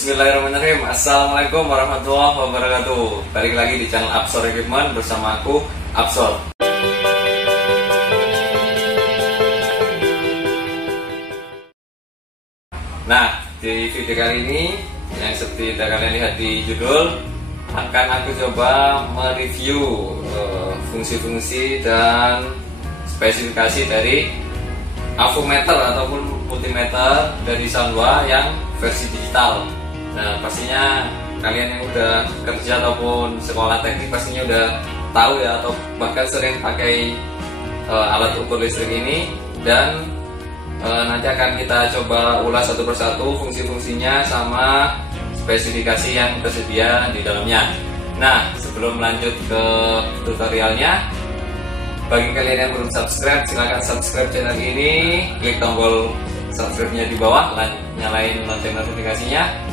Bismillahirrahmanirrahim. Assalamualaikum warahmatullahi wabarakatuh. Balik lagi di channel Absol Equipment bersama aku, Absol. Nah, di video kali ini yang seperti kalian lihat di judul, akan aku coba mereview fungsi-fungsi dan spesifikasi dari avometer ataupun multimeter dari Sanwa yang versi digital. Nah, pastinya kalian yang udah kerja ataupun sekolah teknik pastinya udah tahu ya, atau bahkan sering pakai alat ukur listrik ini. Dan nanti akan kita coba ulas satu persatu fungsi-fungsinya sama spesifikasi yang tersedia di dalamnya. Nah, sebelum lanjut ke tutorialnya, bagi kalian yang belum subscribe, silahkan subscribe channel ini, klik tombol subscribe-nya di bawah, nyalain lonceng notifikasinya.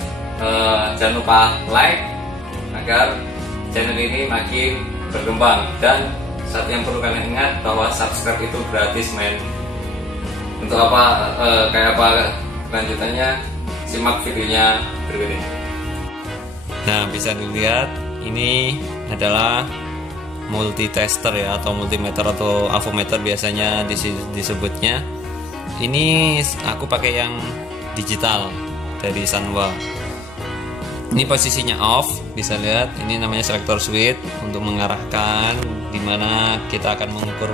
Jangan lupa like agar channel ini makin berkembang. Dan satu yang perlu kalian ingat bahwa subscribe itu gratis, men. Untuk apa, kayak apa lanjutannya, simak videonya berikut ini. Nah, bisa dilihat ini adalah multitester ya, atau multimeter atau avometer biasanya disebutnya. Ini aku pakai yang digital dari Sanwa. Ini posisinya off, bisa lihat. Ini namanya selektor switch untuk mengarahkan dimana kita akan mengukur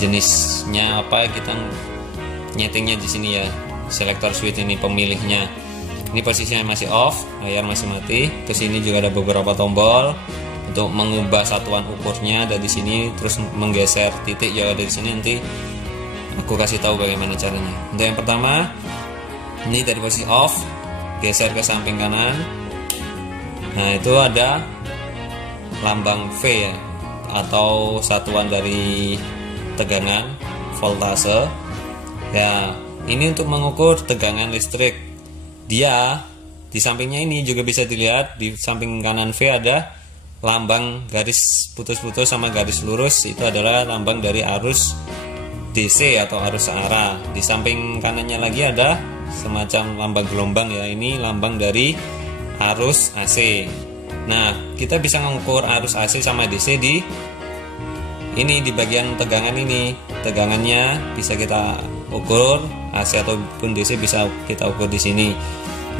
jenisnya apa. Kita nyetingnya di sini ya, selektor switch ini pemilihnya. Ini posisinya masih off, layar masih mati. Terus ini juga ada beberapa tombol untuk mengubah satuan ukurnya dari sini, terus menggeser titik ya dari sini. Nanti aku kasih tahu bagaimana caranya. Untuk yang pertama, ini dari posisi off, geser ke samping kanan. Nah, itu ada lambang V ya, atau satuan dari tegangan voltase. Ya, ini untuk mengukur tegangan listrik. Dia di sampingnya ini juga bisa dilihat, di samping kanan V ada lambang garis putus-putus sama garis lurus. Itu adalah lambang dari arus DC atau arus searah. Di samping kanannya lagi ada semacam lambang gelombang ya, ini lambang dari arus AC. Nah, kita bisa mengukur arus AC sama DC di bagian tegangan ini. Tegangannya bisa kita ukur, AC ataupun DC bisa kita ukur di sini.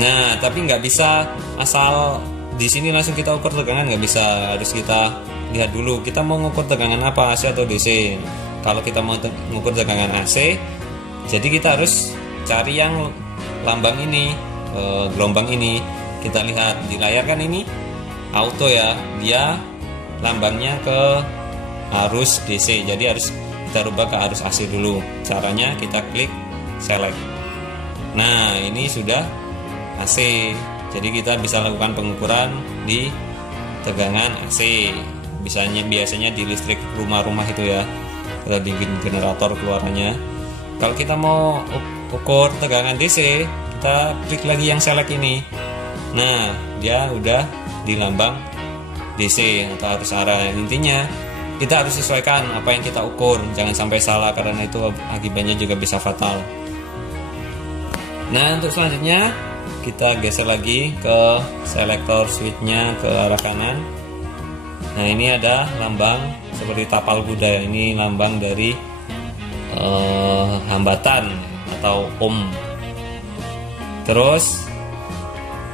Nah, tapi nggak bisa asal di sini langsung kita ukur tegangan, nggak bisa. Harus kita lihat dulu kita mau mengukur tegangan apa, AC atau DC. Kalau kita mau mengukur tegangan AC, jadi kita harus cari yang lambang ini, gelombang ini. Kita lihat di layar kan ini auto ya, dia lambangnya ke arus DC, jadi harus kita rubah ke arus AC dulu. Caranya kita klik select. Nah, ini sudah AC, jadi kita bisa lakukan pengukuran di tegangan AC. Biasanya di listrik rumah-rumah itu ya, atau di generator keluarannya. Kalau kita mau ukur tegangan DC, kita klik lagi yang select ini. Nah, dia udah di lambang DC atau arus arah. Intinya kita harus sesuaikan apa yang kita ukur, jangan sampai salah, karena itu akibatnya juga bisa fatal. Nah, untuk selanjutnya kita geser lagi ke selektor switchnya ke arah kanan. Nah, ini ada lambang seperti tapal kuda. Ini lambang dari hambatan atau ohm. Terus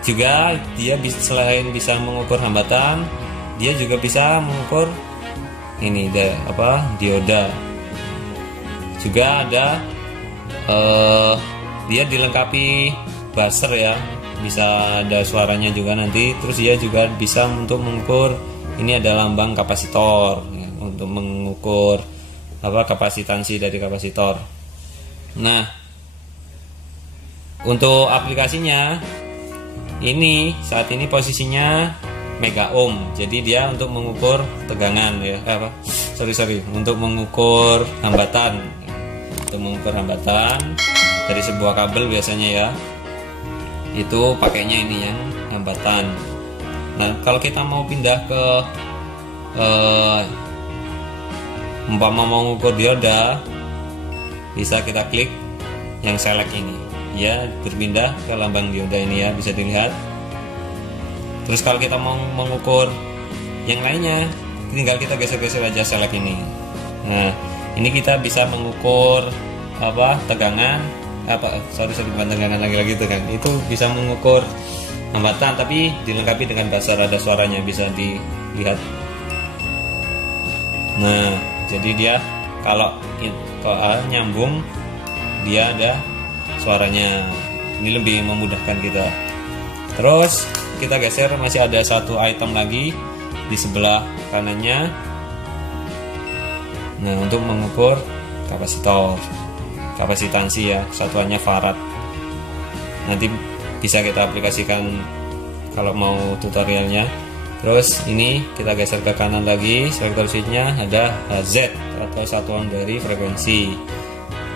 juga dia selain bisa mengukur hambatan, dia juga bisa mengukur ini dioda. Juga ada dia dilengkapi buzzer ya, bisa ada suaranya juga nanti. Terus dia juga bisa untuk mengukur, ini ada lambang kapasitor ya, untuk mengukur kapasitansi dari kapasitor. Nah, untuk aplikasinya ini saat ini posisinya mega ohm, jadi dia untuk mengukur tegangan ya, untuk mengukur hambatan. Untuk mengukur hambatan dari sebuah kabel biasanya ya, itu pakainya ini yang hambatan. Nah, kalau kita mau pindah ke umpama mau mengukur dioda, bisa kita klik yang select ini. ya berpindah ke lambang dioda ini ya, bisa dilihat. Terus kalau kita mau mengukur yang lainnya, tinggal kita geser-geser aja select ini. Nah, ini kita bisa mengukur tegangan, bukan tegangan lagi itu kan. Itu bisa mengukur hambatan, tapi dilengkapi dengan buzzer, ada suaranya, bisa dilihat. Nah, jadi dia kalau nyambung, dia ada suaranya. Ini lebih memudahkan kita. Terus kita geser, masih ada satu item lagi di sebelah kanannya. Nah, untuk mengukur kapasitansi ya, satuannya farad. Nanti bisa kita aplikasikan kalau mau tutorialnya. Terus ini kita geser ke kanan lagi, selektor switchnya ada Hz atau satuan dari frekuensi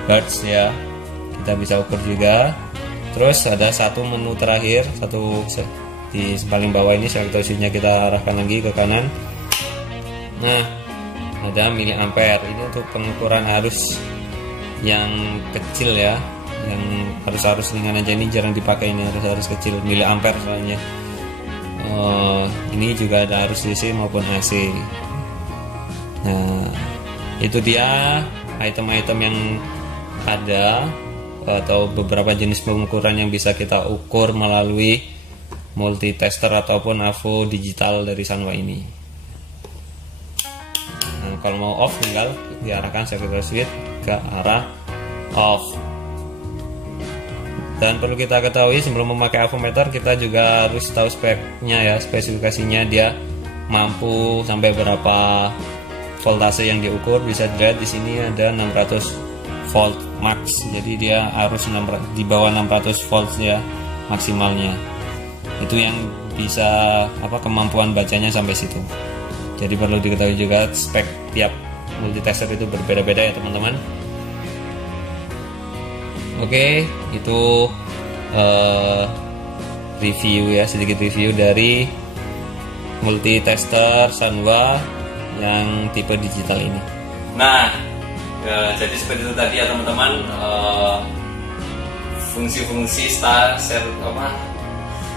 Hertz ya, kita bisa ukur juga. Terus ada satu menu terakhir, di paling bawah ini selektor switchnya kita arahkan lagi ke kanan. Nah, ada miliampere, ini untuk pengukuran arus yang kecil ya, yang arus ringan aja ini jarang dipakai, ini arus kecil, miliampere soalnya. Ini juga ada arus DC maupun AC. Nah, itu dia item-item yang ada, atau beberapa jenis pengukuran yang bisa kita ukur melalui multitester ataupun AVO digital dari Sanwa ini. Nah, kalau mau off tinggal diarahkan selektor switch ke arah off. Dan perlu kita ketahui, sebelum memakai avometer kita juga harus tahu speknya ya, spesifikasinya, dia mampu sampai berapa voltase yang diukur. Bisa dilihat di sini ada 600 volt max, jadi dia harus di bawah 600 volt ya maksimalnya. Itu yang bisa kemampuan bacanya sampai situ. Jadi perlu diketahui juga spek tiap multitester itu berbeda-beda ya teman-teman. Oke, itu review ya, sedikit review dari multitester Sanwa yang tipe digital ini. Nah, jadi seperti itu tadi ya teman-teman, fungsi-fungsi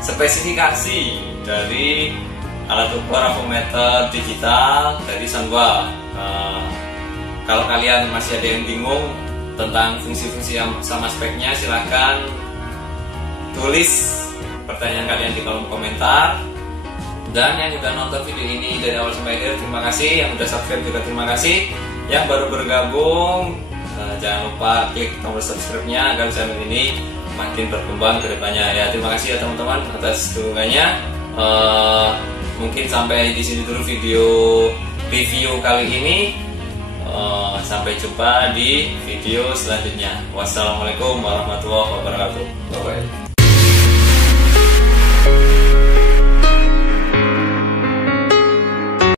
spesifikasi dari alat ukur avometer digital dari Sanwa. Kalau kalian masih ada yang bingung tentang fungsi-fungsi sama speknya, silahkan tulis pertanyaan kalian di kolom komentar. Dan yang udah nonton video ini dari awal sampai akhir, terima kasih. Yang udah subscribe juga terima kasih. Yang baru bergabung, jangan lupa klik tombol subscribe-nya agar channel ini makin berkembang ke depannya ya. Terima kasih ya teman-teman atas dukungannya. Mungkin sampai di sini dulu video review kali ini. Sampai jumpa di video selanjutnya. Wassalamualaikum warahmatullahi wabarakatuh. Bye bye.